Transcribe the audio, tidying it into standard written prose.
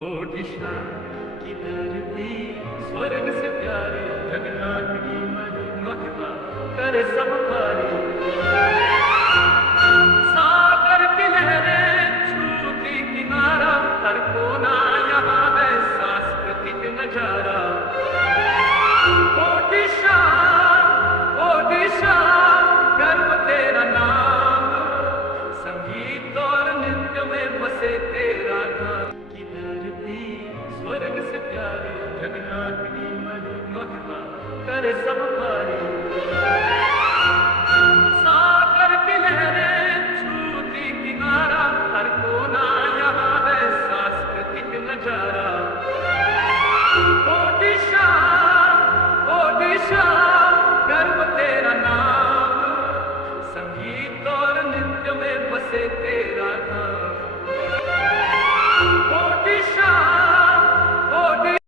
ओडिशा की धरती स्वर्ग से प्यारी, जगन्नाथ की महिमा करे सब भारी। सागर की लहरें छूटी किनारा, हर कोना यहाँ है सांस्कृतिक नजारा। ओडिशा ओडिशा गर्व तेरा नाम, संगीत और नृत्य में बसे तेरा नाम। स्वर्ग से प्यारी, जगन्नाथ की महिमा करे सब भारी। सागर की लहरें छूटी किनारा, हर कोना यहाँ है सांस्कृतिक नजारा।